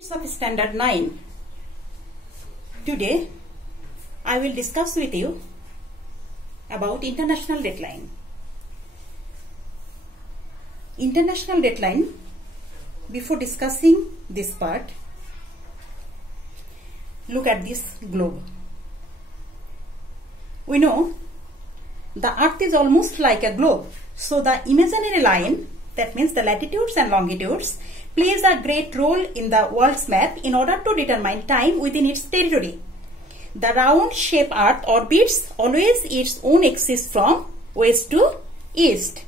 Of Standard 9. Today I will discuss with you about international dateline. International dateline. Before discussing this part, look at this globe. We know the earth is almost like a globe, so the imaginary line, that means the latitudes and longitudes, plays a great role in the world's map in order to determine time within its territory. The round-shaped Earth orbits always its own axis from west to east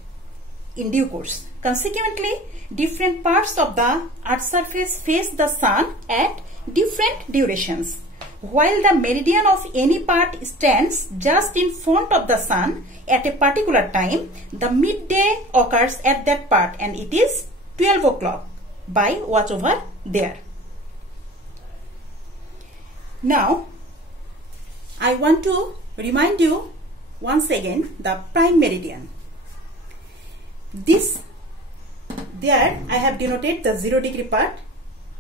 in due course. Consequently, different parts of the Earth's surface face the Sun at different durations. While the meridian of any part stands just in front of the Sun at a particular time, the midday occurs at that part and it is 12 o'clock. By watch over there. Now, I want to remind you once again the prime meridian. There I have denoted the 0 degree part.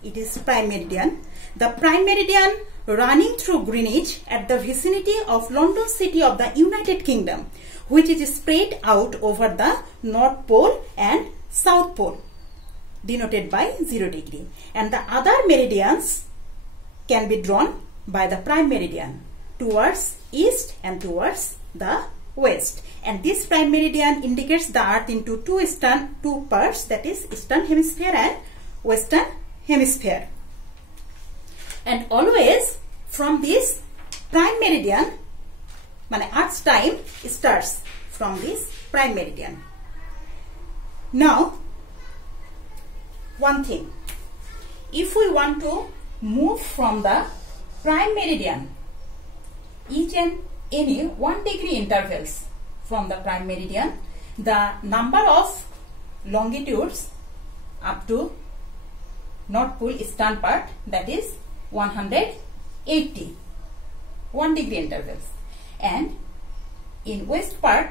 It is prime meridian. The prime meridian running through Greenwich at the vicinity of London City of the United Kingdom, which is spread out over the North Pole and South Pole, denoted by 0 degree, and the other meridians can be drawn by the prime meridian towards east and towards the west, and this prime meridian indicates the earth into two parts, that is eastern hemisphere and western hemisphere. And always from this prime meridian, earth's time starts from this prime meridian. Now, one thing, if we want to move from the prime meridian, each and any 1 degree intervals from the prime meridian, the number of longitudes up to North Pole eastern part, that is 180, 1 degree intervals, and in west part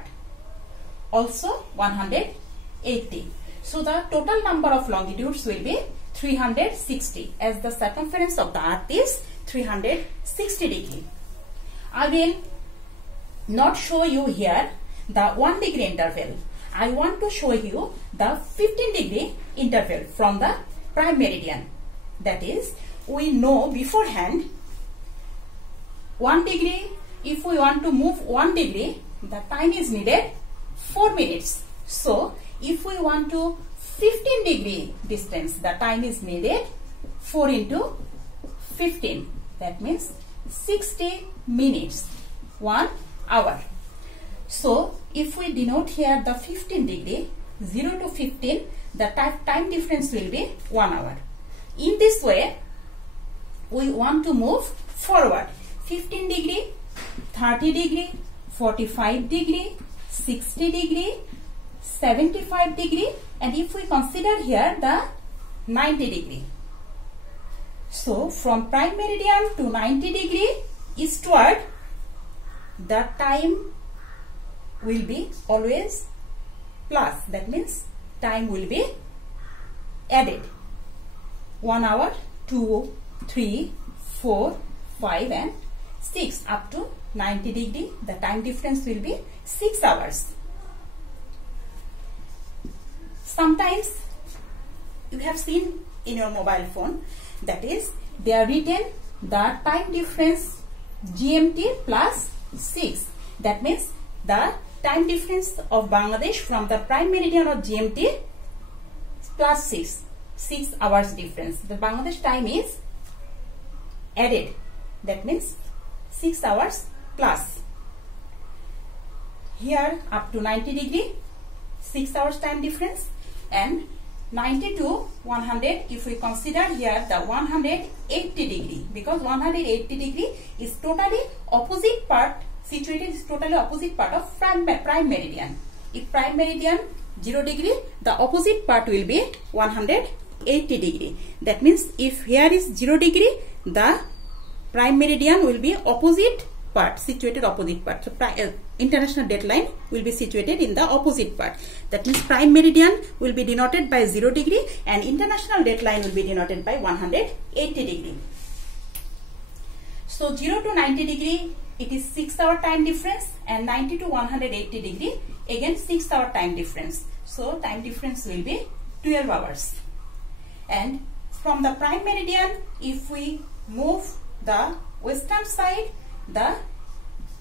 also 180. So the total number of longitudes will be 360, as the circumference of the earth is 360 degree. I will not show you here the 1 degree interval. I want to show you the 15 degree interval from the prime meridian. That is, we know beforehand 1 degree, if we want to move 1 degree, the time is needed 4 minutes. So if we want to 15 degree distance, the time is needed 4 into 15. That means 60 minutes, 1 hour. So if we denote here the 15 degree, 0 to 15, the time difference will be 1 hour. In this way, we want to move forward 15 degree, 30 degree, 45 degree, 60 degree, 75 degree, and if we consider here the 90 degree. So from prime meridian to 90 degree eastward, the time will be always plus, that means time will be added. 1 hour, 2, 3, 4, 5 and 6 up to 90 degree, the time difference will be 6 hours. Sometimes you have seen in your mobile phone, that is, they are written the time difference GMT plus 6. That means the time difference of Bangladesh from the prime meridian of GMT plus 6 hours difference. The Bangladesh time is added. That means 6 hours plus. Here up to 90 degree, 6 hours time difference, and 90 to 100, if we consider here the 180 degree, because 180 degree is totally opposite part, situated is totally opposite part of prime meridian. If prime meridian 0 degree, the opposite part will be 180 degree. That means if here is 0 degree, the prime meridian will be opposite part, situated opposite part. So international dateline will be situated in the opposite part. That means prime meridian will be denoted by 0 degree and international dateline will be denoted by 180 degree. So 0 to 90 degree, it is 6 hour time difference, and 90 to 180 degree, again 6 hour time difference. So time difference will be 12 hours. And from the prime meridian, if we move the western side, the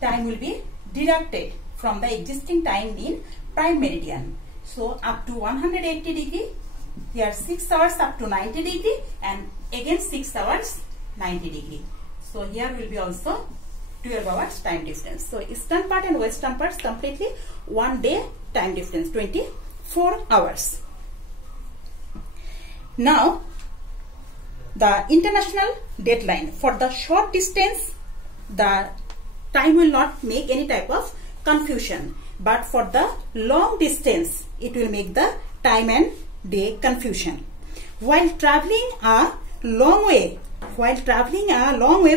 time will be deducted from the existing time in prime meridian. So up to 180 degree, here 6 hours up to 90 degree, and again 6 hours 90 degree. So here will be also 12 hours time difference. So eastern part and western parts completely 1 day time difference, 24 hours. Now the international dateline, for the short distance the time will not make any type of confusion, but for the long distance it will make the time and day confusion. While traveling a long way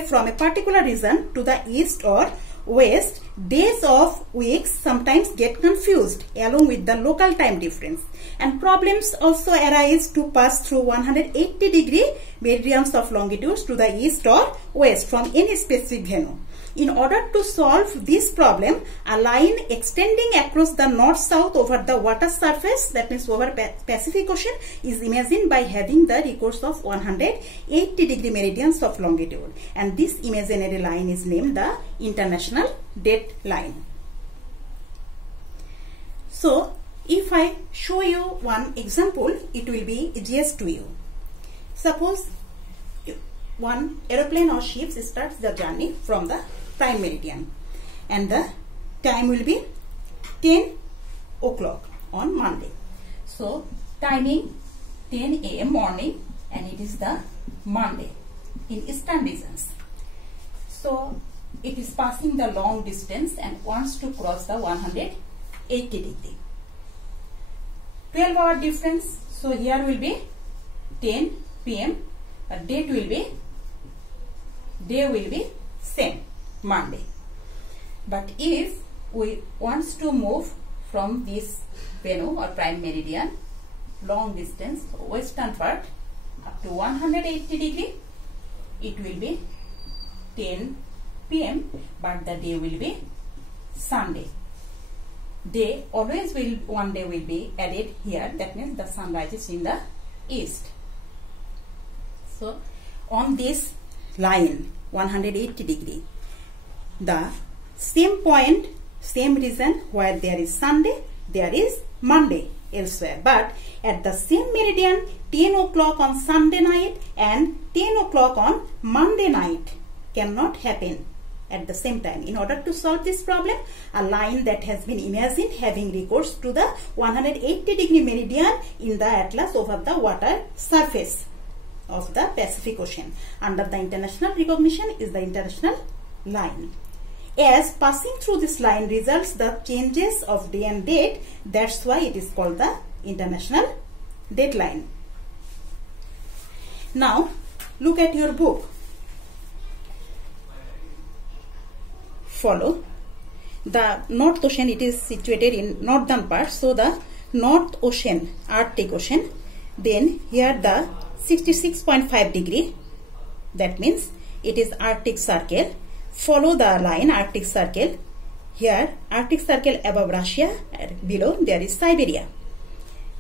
from a particular region to the east or west, days of weeks sometimes get confused along with the local time difference, and problems also arise to pass through 180 degree meridians of longitudes to the east or west from any specific venue. In order to solve this problem, a line extending across the north-south over the water surface, that means over Pacific Ocean, is imagined by having the recourse of 180 degree meridians of longitude, and this imaginary line is named the international dateline. So if I show you one example, it will be easiest to you. Suppose one aeroplane or ship starts the journey from the prime meridian, and the time will be 10 o'clock on Monday. So timing 10 AM morning, and it is the Monday in eastern regions. So it is passing the long distance and wants to cross the 180 degree. 12 hour difference. So here will be 10 PM. Day will be same, Monday. But if we wants to move from this venue or prime meridian long distance western part up to 180 degree, it will be 10 PM, but the day will be Sunday. Day always will, one day will be added here, that means the sun rises in the east. So on this line 180 degree, the same point, same region where there is Sunday, there is Monday elsewhere, but at the same meridian 10 o'clock on Sunday night and 10 o'clock on Monday night cannot happen at the same time. In order to solve this problem, a line that has been imagined having recourse to the 180 degree meridian in the atlas over the water surface of the Pacific Ocean under the international recognition is the international line. As passing through this line results the changes of day and date, that's why it is called the international dateline. Now look at your book. Follow the North Ocean, it is situated in northern part, so the North Ocean, Arctic Ocean, then here the 66.5 degree, that means it is Arctic Circle. Follow the line Arctic Circle. Here Arctic Circle above Russia, below there is Siberia,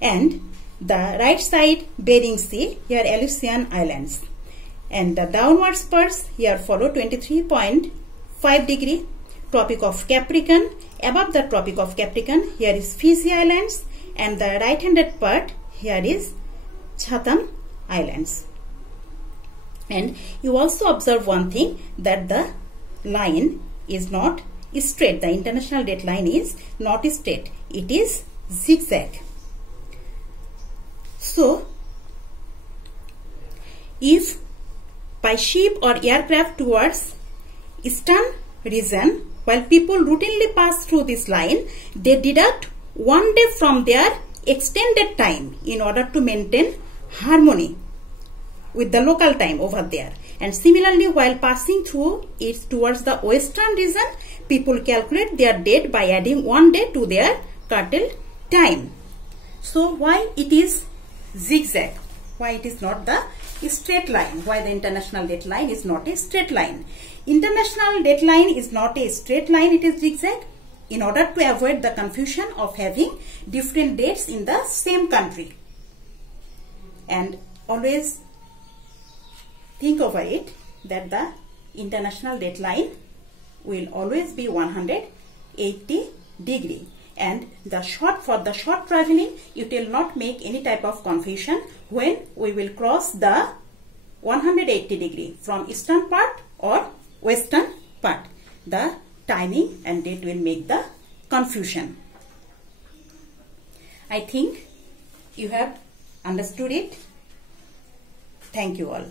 and the right side Bering Sea, here Aleutian Islands, and the downward spurs here follow 23.5 degree, Tropic of Capricorn. Above the Tropic of Capricorn here is Fiji Islands, and the right handed part here is Chatham Islands. And you also observe one thing, that the line is not straight. The international dateline is not straight, it is zigzag. So if by ship or aircraft towards eastern region, while people routinely pass through this line, they deduct 1 day from their extended time in order to maintain harmony with the local time over there. And similarly, while passing through it towards the western region, people calculate their date by adding 1 day to their curtailed time. So why it is zigzag? Why it is not the straight line? Why the international date line is not a straight line? International date line is not a straight line, it is zigzag, in order to avoid the confusion of having different dates in the same country. And always think over it that the international date line will always be 180 degree. And for the short traveling, it will not make any type of confusion when we will cross the 180 degree from eastern part or western part. The timing and date will make the confusion. I think you have understood it. Thank you all.